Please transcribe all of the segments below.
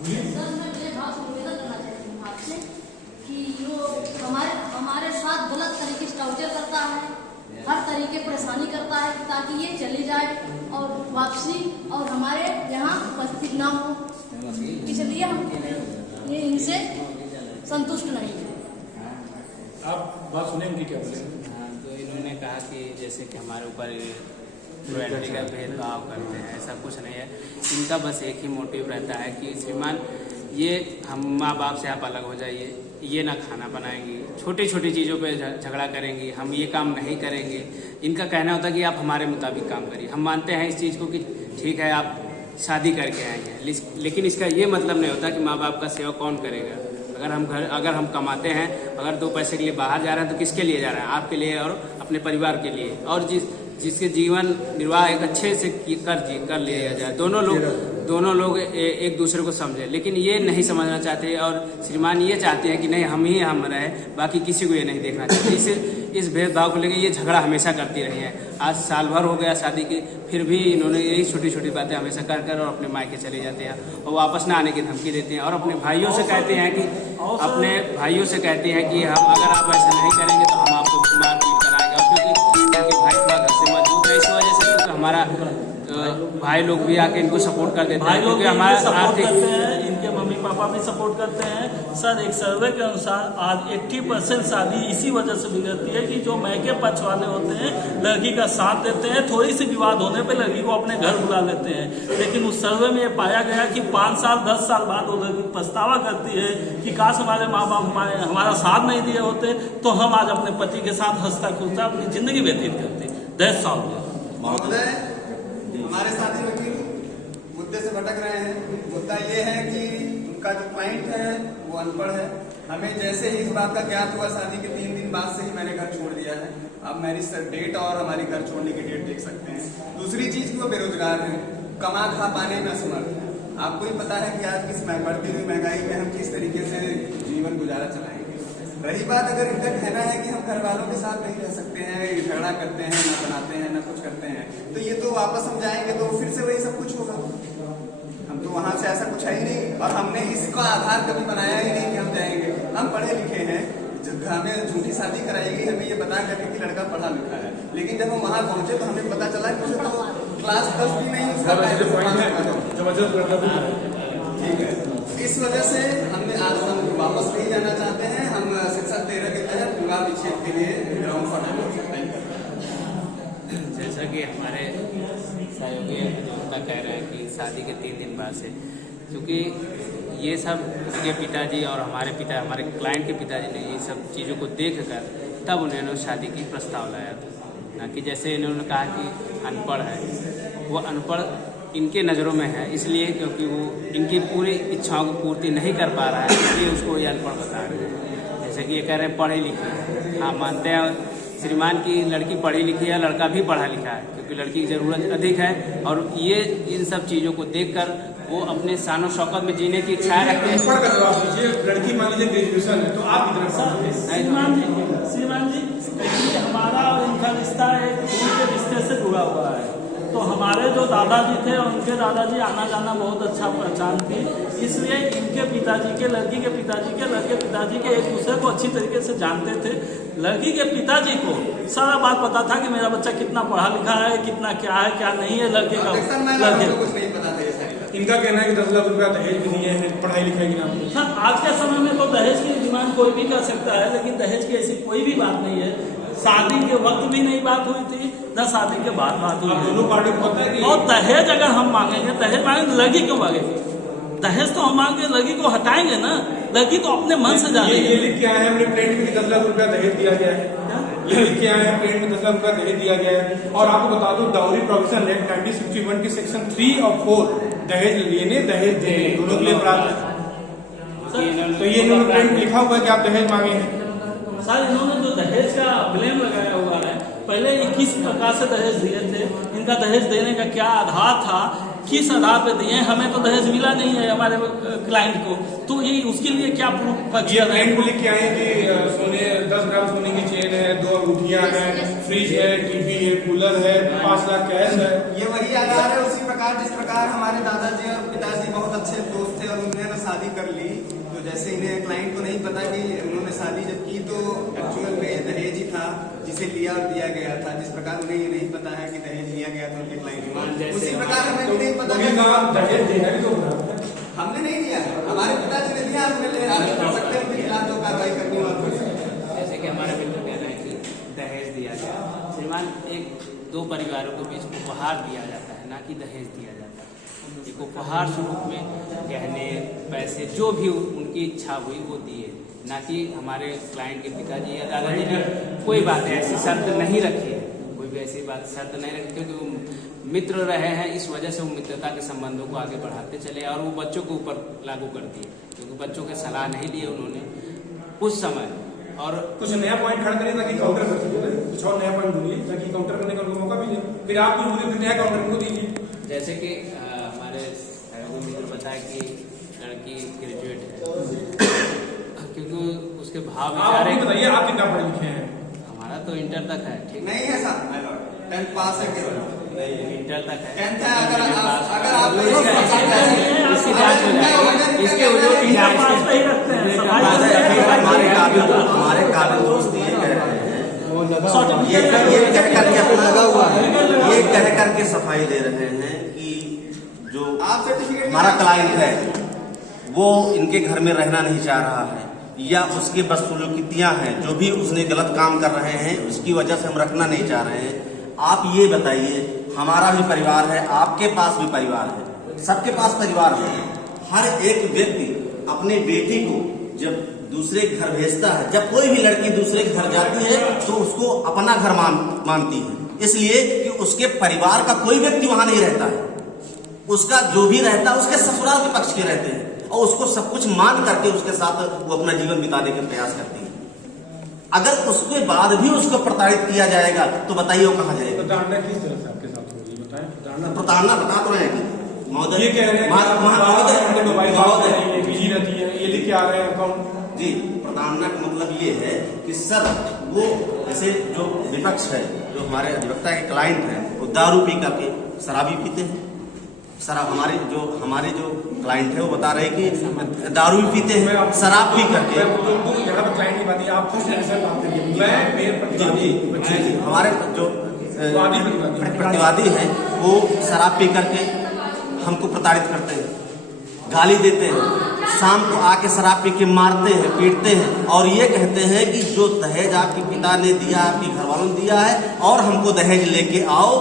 Sir मैं मेरे भाव से निवेदन करना चाहती हूँ आपसे कि जो हमारे साथ गलत तरीके से टॉर्चर करता है, हर तरीके परेशानी करता है ताकि ये चले जाए और वापसी और हमारे यहाँ उपस्थित ना हो, इसलिए हम ये इनसे संतुष्ट नहीं है। आप बात सुने उनकी क्या बोले? हाँ, तो इन्होंने कहा कि जैसे कि हमारे ऊपर रॉयल्टी का भेदभाव करते हैं, ऐसा कुछ नहीं है। इनका बस एक ही मोटिव रहता है कि श्रीमान ये हम माँ बाप से आप अलग हो जाइए, ये ना खाना बनाएंगी, छोटी छोटी चीज़ों पे झगड़ा करेंगी, हम ये काम नहीं करेंगे। इनका कहना होता है कि आप हमारे मुताबिक काम करिए। हम मानते हैं इस चीज़ को कि ठीक है आप शादी करके आए हैं, लेकिन इसका ये मतलब नहीं होता कि माँ बाप का सेवा कौन करेगा। अगर हम कमाते हैं, अगर 2 पैसे के लिए बाहर जा रहे हैं तो किसके लिए जा रहे हैं? आपके लिए और अपने परिवार के लिए, और जिसके जीवन निर्वाह एक अच्छे से कर लिया जाए। दोनों लोग एक दूसरे को समझे, लेकिन ये नहीं समझना चाहते और श्रीमान ये चाहते हैं कि नहीं हम रहे, बाकी किसी को ये नहीं देखना चाहते। इस भेदभाव को लेकर ये झगड़ा हमेशा करती रही है। आज साल भर हो गया शादी के, फिर भी इन्होंने यही छोटी छोटी बातें हमेशा कर और अपने मायके चले जाते हैं और वापस ना आने की धमकी देते हैं और अपने भाइयों से कहते हैं कि हम अगर आप ऐसा नहीं करेंगे तो हम आपको मारपीट कराएंगे। क्योंकि भाई थोड़ा घर से मजबूत है, इस वजह से क्योंकि हमारा भाई लोग भी आके इनको सपोर्ट कर देते हैं, क्योंकि हमारा आर्थिक इनके मम्मी पापा भी सपोर्ट करते हैं। सर एक सर्वे के अनुसार आज 80% शादी इसी वजह से बिगड़ती है कि जो मैके पक्ष वाले होते हैं लड़की का साथ देते हैं, थोड़ी सी विवाद होने पे लड़की को अपने घर बुला लेते हैं। लेकिन उस सर्वे में ये पाया गया कि 5 साल 10 साल बाद वो लड़की पछतावा करती है कि काश हमारे माँ बाप हमारा साथ नहीं दिए होते तो हम आज अपने पति के साथ हंसता खुलता अपनी जिंदगी व्यतीत करते। That's all. महोदय, हमारे साथी वकील मुद्दे से भटक रहे हैं। मुद्दा ये है कि उनका जो क्लाइंट है वो अनपढ़ है। हमें जैसे ही इस बात का ज्ञात हुआ शादी के 3 दिन बाद से ही मैंने घर छोड़ दिया है। आप मैरिज डेट और हमारी घर छोड़ने की डेट देख सकते हैं। दूसरी चीज वो बेरोजगार है, कमा खा पाने में असमर्थ है। आपको ही पता है कि आज किस बढ़ती हुई महंगाई में हम किस तरीके से जीवन गुजारा चलाएंगे। रही बात अगर इनका कहना है कि हम घर वालों के साथ नहीं रह सकते हैं, झगड़ा करते हैं, ना बनाते हैं, ना कुछ करते हैं, तो ये तो वापस हम जाएंगे तो फिर से वही सब कुछ होगा। हम तो वहां से ऐसा कुछ है ही नहीं और हमने इसका आधार कभी बनाया ही नहीं कि हम जाएंगे। हम पढ़े लिखे हैं, जब हमें झूठी शादी कराएगी हमें ये बता करके कि लड़का पढ़ा लिखा है, लेकिन जब हम वहां पहुंचे तो हमें पता चला कि उसे तो क्लास 10 भी नहीं ठीक है। इस वजह से हम वापस नहीं जाना चाहते हैं। हम सेक्शन 13 के तहत विवाद विच्छेद के लिए ग्राउंड फॉर डिवोर्स करेंगे। जैसा कि हमारे सहयोगी अधिवक्ता कह रहे हैं कि शादी के 3 दिन बाद से, क्योंकि ये सब इसके पिताजी और हमारे क्लाइंट के पिताजी ने ये सब चीज़ों को देख कर तब उन्होंने शादी की प्रस्ताव लाया था। ना कि जैसे इन्होंने कहा कि अनपढ़ है, वो अनपढ़ इनके नज़रों में है इसलिए क्योंकि वो इनकी पूरी इच्छाओं की पूर्ति नहीं कर पा रहा है, इसलिए उसको ये अनपढ़ बता रहे हैं। जैसे कि ये कह रहे हैं पढ़े लिखे, हाँ मानते हैं श्रीमान की लड़की पढ़ी लिखी है, लड़का भी पढ़ा लिखा है, क्योंकि लड़की की ज़रूरत अधिक है और ये इन सब चीज़ों को देखकर वो अपने शान और शौकत में जीने की इच्छा रखते हैं। लड़की मान लीजिए ग्रेजुएशन है तो आप श्रीमान जी हमारा और इनका रिश्ता एक खून के रिश्ते से जुड़ा हुआ है। तो हमारे जो दादाजी थे उनके दादाजी आना जाना बहुत अच्छा पहचान थी, इसलिए इनके पिताजी के लड़की के पिताजी के लड़के पिताजी के एक दूसरे को अच्छी तरीके से जानते थे। लड़की के पिताजी को सारा बात पता था कि मेरा बच्चा कितना पढ़ा लिखा है, कितना क्या है क्या नहीं है। लड़के का कुछ नहीं पता था। इनका कहना है कि 10 लाख रुपया दहेज भी नहीं है पढ़ाई लिखाई के नाम पे। सर आज के समय में तो दहेज की डिमांड कोई भी कर सकता है, लेकिन दहेज की ऐसी कोई भी बात नहीं है। शादी के वक्त भी नहीं बात हुई थी, न शादी के बाद बात हुई। दोनों पार्टी को पता है कि और दहेज अगर हम मांगेंगे, दहेज मांगेंगे लड़की क्यों मांगेंगे? दहेज तो हम मांगे लड़की को हटाएंगे ना, लड़की तो अपने मन से जानेगी। ये लिख के आए हैं अपने प्लेट में कि 10 लाख रुपया दहेज दिया गया है। ये लिख के आए हैं प्लेट में 10 लाख रुपया दहेज दिया गया है। और आपको बता दो डाउरी प्रोविजन एक्ट 1961 के सेक्शन 3 और 4 दहेज लेने दहेज देने दोनों के लिए प्राप्त है। तो ये इन्होंने प्लेट में लिखा हुआ है कि आप दहेज मांगे हैं। सर इन्होंने जो दहेज का ब्लेम लगाया हुआ है, पहले 21 प्रकार से दहेज दिए थे। इनका दहेज देने का क्या आधार था, किस आधार पे दिए? हमें तो दहेज मिला नहीं है हमारे क्लाइंट को, तो ये उसके लिए क्या प्रूफ? ये क्लाइंट को लिख के आए कि सोने 10 ग्राम सोने की चेन है, 2 अंगूठियां हैं, फ्रिज है, टीवी है, कूलर है, 5 लाख कैश है। ये वही आधार है, उसी जिस प्रकार हमारे दादाजी और पिताजी बहुत अच्छे दोस्त थे और उन्होंने शादी कर ली, तो जैसे इन्हें क्लाइंट को नहीं पता कि उन्होंने शादी जब की तो एक्चुअल में दहेज ही था जिसे लिया और दिया गया था। जिस प्रकार उन्हें ये नहीं पता है कि दहेज लिया गया था उनके क्लाइंट को, उसी प्रकार हमें भी नहीं पता हमने नहीं लिया, हमारे पिताजी ने दिया, हमने ले कर सकते हैं उनके खिलाफ जो कार्रवाई करनी हो कर सकते हैं। जैसे कि हमारा बिल्कुल कहना है कि दहेज दिया गया, श्रीमान एक दो परिवारों के बीच उपहार दिया जाता है, ना कि दहेज दिया जाता है। एक उपहार स्वरूप में गहने पैसे जो भी उनकी इच्छा हुई वो दिए, ना कि हमारे क्लाइंट के पिताजी या दादाजी ने कोई बात ऐसी शर्त नहीं रखी है, कोई भी ऐसी बात शर्त नहीं रखी, क्योंकि वो मित्र रहे हैं, इस वजह से वो मित्रता के संबंधों को आगे बढ़ाते चले और वो बच्चों के ऊपर लागू कर दिए, क्योंकि बच्चों के सलाह नहीं लिए उन्होंने उस समय। और कुछ नया पॉइंट खड़ा करिए ताकि काउंटर कर सके, कुछ और नया पॉइंट बोलिए ताकि काउंटर करने का उनको मौका मिले, फिर आप कुछ बोलिए फिर नया काउंटर को दीजिए। जैसे कि हमारे सहयोगी मित्र बताया कि लड़की ग्रेजुएट है, क्योंकि उसके भाव आप बताइए आप कितना पढ़े लिखे हैं? हमारा तो इंटर तक है, ठीक नहीं है साहब, 10th पास है केवल, इंटर तक है। 10th है। अगर आप इसकी जांच हो जाएगी, इसके हमारे काबिल दोस्त ये कह रहे हैं, ये कह करके लगा हुआ है, ये कह करके सफाई दे रहे हैं कि जो हमारा क्लाइंट है वो इनके घर में रहना नहीं चाह रहा है, या उसके बदसलूकियां हैं, जो भी उसने गलत काम कर रहे हैं उसकी वजह से हम रखना नहीं चाह रहे हैं। आप ये बताइए, हमारा भी परिवार है, आपके पास भी परिवार है, सबके पास परिवार है। हर एक व्यक्ति अपने बेटी को जब दूसरे घर भेजता है, जब कोई भी लड़की दूसरे के घर जाती है तो उसको अपना घर मानती है, इसलिए कि उसके परिवार का कोई व्यक्ति वहां नहीं रहता है, उसका जो भी रहता है उसके ससुराल के पक्ष के रहते हैं और उसको सब कुछ मान करके उसके साथ वो अपना जीवन बिताने के प्रयास करती है। अगर उसके बाद भी उसको प्रताड़ित किया जाएगा तो बताइए वो कहाँ जाएगा? प्रताड़ना किस तरह से आपके साथ होगी बताएं? प्रताड़ना बता तो रहे हैं कि महोदय ये कह रहे हैं बिजी रहती है, ये लेके आ रहे हैं अकाउंट जी। प्रताड़ना का मतलब ये है कि सर वो जैसे जो विपक्ष है, जो हमारे अधिवक्ता के क्लाइंट है, वो दारू पी करके शराबी पीते हैं। सर हमारे जो क्लाइंट है वो बता रहे हैं कि दारू भी पीते हैं, शराब पी करके। यहाँ पर क्लाइंट की बात है, आप फर्स्ट जनरेशन बात करिए, मैं मेरे प्रतिवादी हमारे जो प्रतिवादी हैं वो शराब पी करके हमको प्रताड़ित करते हैं, गाली देते हैं, शाम को आके शराब पी के मारते हैं, पीटते हैं और ये कहते हैं कि जो दहेज आपके पिता ने दिया, आपके घर वालों ने दिया है और हमको दहेज लेके आओ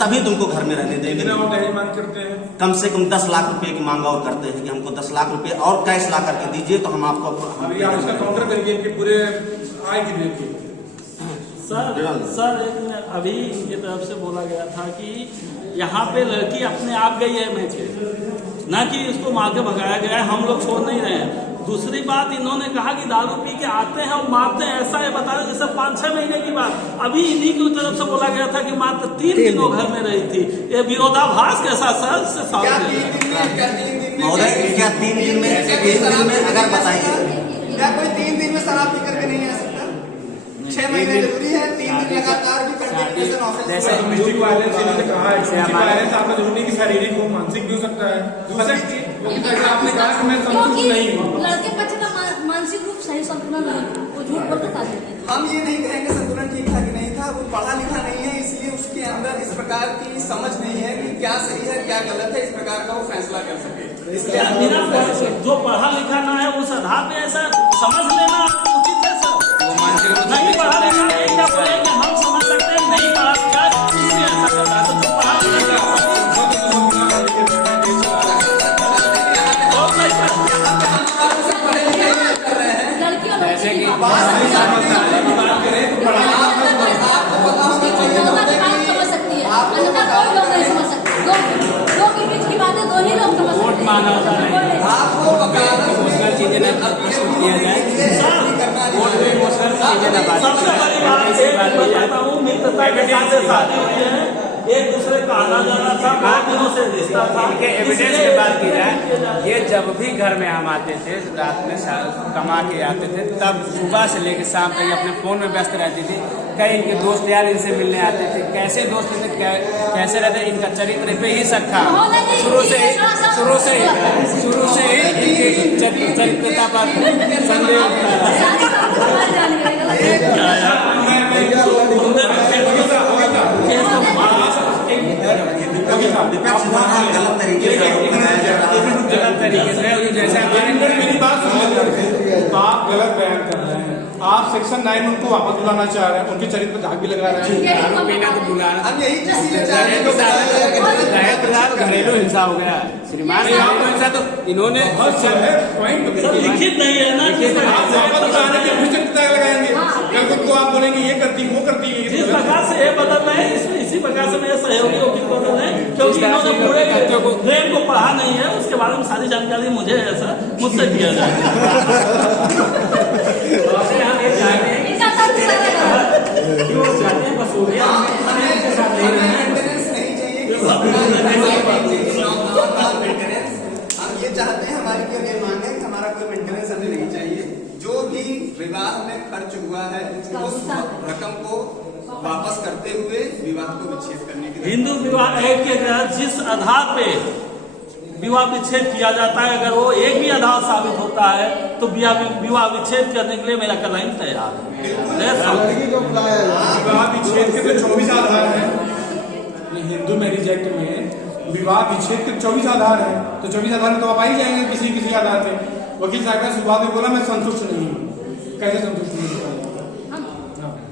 तभी तुमको घर में रहने देंगे। दहेज मांग करते हैं, कम से कम 10 लाख रुपए की मांग और करते हैं कि हमको 10 लाख रुपए और कैश ला करके दीजिए तो हम आपको इसका काउंटर करिए कि पूरे आय की देखिए। सर एक अभी ये तरफ से बोला गया था कि यहाँ पे लड़की अपने आप गई है मैचे, ना कि उसको मार के भगाया गया है, हम लोग छोड़ नहीं रहे हैं। दूसरी बात इन्होंने कहा कि दारू पी के आते हैं और मारते हैं, ऐसा है बता रहे जैसे 5-6 महीने की बात। अभी इन्हीं की तरफ से बोला गया था कि मात्र 3 दिन वो घर में रही थी। ये विरोधाभास कैसा सर से महोदय? क्या 3 दिन में अगर बताइए, क्या कोई 3 दिन में शराब पी करके नहीं आ सकता? 6 महीने जरूरी है, 3 दिन लगातार भी कंटिन्यूएशन ऑफिस जैसे डोमेस्टिक वायलेंस इन्होंने कहा है, डोमेस्टिक वायलेंस आपका जरूरी नहीं कि शारीरिक हो, मानसिक भी हो सकता है। आपने कहा कि मैं संतुष्ट नहीं हूँ, लड़के बच्चे का मानसिक रूप सही संतुलन नहीं, वो झूठ बोलते था। हम ये नहीं कहेंगे संतुलन ठीक था कि नहीं था, वो पढ़ा लिखा नहीं है, इसलिए उसके अंदर इस प्रकार की समझ नहीं है कि क्या सही है क्या गलत है, इस प्रकार का वो फैसला कर सके। इसलिए जो पढ़ा लिखा ना है उस आधार पे ऐसा समझ लेना उचित है सर। नहीं पढ़ा लिखा नहीं, क्या बोले कि हम समझ सकते हैं नहीं पढ़ा लिखा इसलिए ऐसा करता है, तो जो पढ़ा लिखा जैसे कि वोट माना होता है, इमोशनल चीजें न प्रस्तुत किया जाए, वोट में इमोशनल चीजें न बात। सबसे बड़ी बात ये बताता हूँ, मित्रता के साथ शादी हुई है, एक दूसरे का आना जाना था, बहुत दिनों से रिश्ता था। इनके एविडेंस की बात की जाए, ये जब भी घर में हम आते थे रात में कमा के आते थे, तब सुबह से लेकर शाम तक अपने फोन में व्यस्त रहती थी। कई इनके दोस्त यार इनसे मिलने आते थे, कैसे दोस्त थे, कैसे रहते, इनका चरित्र पे ही शक था शुरू से ही इनके चरित्रता पर संदेह गलत तरीके से जैसे मेरी बात सुन लीजिए, तो आप गलत बयान कर रहे हैं। आप सेक्शन 9 उनको वापस बुलाना चाह रहे हैं, उनके चरित्र पर दाग भी लगा रहे हैं। तो बुलाना हम यही इसीलिए चाह रहे हैं घरेलू हिंसा हो गया श्रीमान, घरेलू हिंसा तो इन्होंने लिखित नहीं है ना, लगाएंगे कल को आप बोलेंगे ये करती वो करती है। जिस प्रकार से ये बदल रहे हैं, इसी प्रकार से मेरे सहयोगी वकील बदल रहे हैं, क्योंकि इन्होंने पूरे फ्रेम को पढ़ा नहीं है, उसके बारे में सारी जानकारी मुझे ऐसा मुझसे दिया जाए। हम ये चाहते हैं, हमारी कोई ये मांग है कि हमारा कोई मेंटेनेंस हमें नहीं चाहिए। जो भी विवाह में खर्च हुआ है उस रकम को वापस करते हुए विवाह को विच्छेद करने की हिंदू विवाह एक्ट के तहत जिस आधार पे विवाह विच्छेद किया जाता है, अगर वो एक भी आधार साबित होता है तो विवाह विच्छेद करने के लिए मेरा क्लाइंट तैयार है। विवाह विच्छेद के तो 24 आधार है। हिंदू मैरिज एक्ट में विवाह विच्छेद के 24 आधार है, तो 24 आधार में तो आप आ ही जाएंगे किसी आधार पे। वकील साहब ने शुरुआत में बोला मैं संतुष्ट नहीं हूँ। कैसे संतुष्ट नहीं हूँ?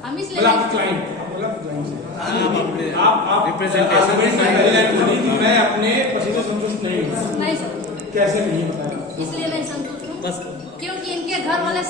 हम इसलिए आप क्लाइंट आप रिप्रेजेंटेशन मैं अपने पति से संतुष्ट नहीं हूँ। नहीं सर, कैसे नहीं बताया? इसलिए नहीं संतुष्ट हूँ क्योंकि इनके घर वाले